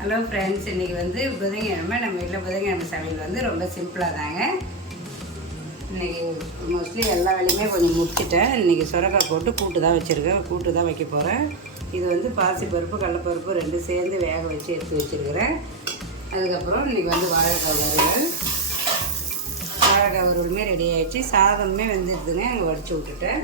Hello friends இன்றைக்கி வந்து புதன்கிழமை. நம்ம வீட்டில் புதன்கிழமை சமையல் வந்து ரொம்ப சிம்பிளாக தாங்க. இன்றைக்கி மோஸ்ட்லி எல்லா வேலையுமே கொஞ்சம் முடிச்சிட்டேன். இன்றைக்கி சுரக்காய் போட்டு கூட்டு தான் வச்சுருக்கேன். கூட்டு தான் வைக்க போகிறேன் இது வந்து பாசிப்பருப்பு கடலப்பருப்பு ரெண்டும் சேர்ந்து வேக வச்சு எடுத்து வச்சுருக்கிறேன். அதுக்கப்புறம் இன்றைக்கி வந்து வாழைக்காய் வறுவல். வாழைக்காய் வறுவலுமே ரெடி ஆகிடுச்சு சாதமே வெந்துடுதுங்க. அங்கே வடித்து விட்டுட்டேன்.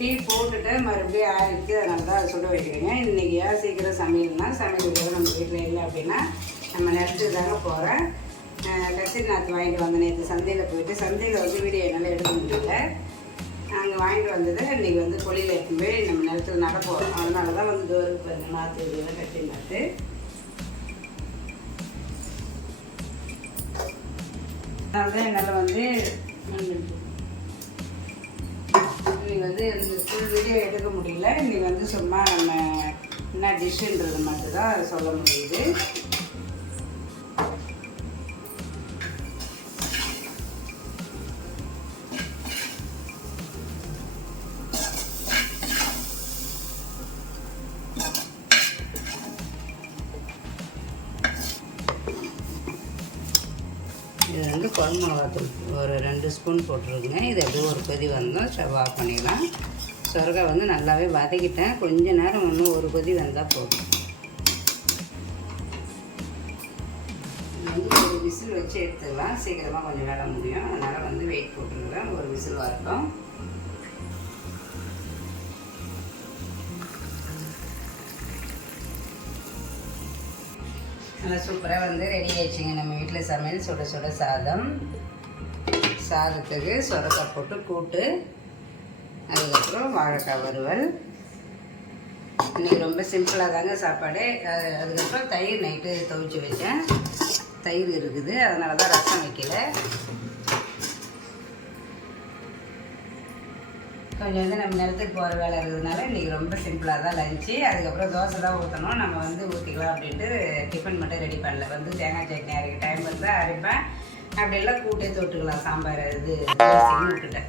டீ போட்டுட்டு மறுபடியும் ஆறிடுச்சு அதனால தான் சுட வைக்கிறேங்க. இன்றைக்கி ஏன் சீக்கிரம் சமையல்னா சமையல் வீட்டில் நம்ம வீட்டில் இல்லை அப்படின்னா நம்ம நினச்சிட்டு தாங்க போகிறேன் கத்திரி நாற்று வாங்கிட்டு வந்தேன் நேற்று சந்தையில் போயிட்டு சந்தையில் வந்து வீடியோ என்னால் எடுக்க முடியல. அங்கே வாங்கிட்டு வந்தது இன்றைக்கி வந்து கொலியில் எடுத்துன்னு போய் நம்ம நிலத்தில் நட போகிறோம் அதனால தான் வந்து தோறுக்கு பாருங்க நாற்று இதெல்லாம் கட்டி நாற்று அதனால தான் என்னால் வந்து இன்றைக்கி வந்து சும்மா நம்ம என்ன டிஷ்ஷுன்றது மட்டும்தான் சொல்ல முடியுது. இது வந்து குழம்பு மிளகாத்தூள் ஒரு ரெண்டு ஸ்பூன் போட்டிருக்குங்க. இது அப்படியே ஒரு கொதி வந்தோம் ஸ்டவ் ஆஃப் பண்ணிடலாம். சொரக்காய் வந்து நல்லாவே வதக்கிட்டேன். கொஞ்ச நேரம் இன்னும் ஒரு கொதி வந்தால் போதும். வந்து ஒரு விசில் வச்சு எடுத்துக்கலாம் சீக்கிரமாக கொஞ்சம் வேலை முடியும். அதனால் வந்து வெயிட் போட்டுருக்குறேன் ஒரு விசில் வரட்டும். நல்லா சூப்பராக வந்து ரெடி ஆயிடுச்சுங்க. நம்ம வீட்டில் சமையல் சுட சுட சாதம். சாதத்துக்கு சொரக்காய் போட்டு கூட்டு. அதுக்கப்புறம் வாழைக்காய் வறுவல். இன்றைக்கி ரொம்ப சிம்பிளாக தாங்க சாப்பாடு. அதுக்கப்புறம் தயிர் நைட்டு துவைச்சி வச்சேன். தயிர் இருக்குது அதனால தான் ரசம் வைக்கல. கொஞ்சம் வந்து நம்ம நிலத்துக்கு போகிற வேலை இருக்கிறதுனால இன்றைக்கி ரொம்ப சிம்பிளாக தான் லஞ்சு அதுக்கப்புறம் தோசை தான் ஊற்றணும் நம்ம வந்து ஊற்றிக்கலாம் அப்படின்ட்டு டிஃபன் மட்டும் ரெடி பண்ணல. வந்து தேங்காய் சட்னி அரைக்க டைம் இருந்தால் அரைப்பேன். அப்படியெல்லாம் கூட்டே தொட்டுக்கலாம். சாம்பார் இது தோசைன்னு விட்டுட்டேன்.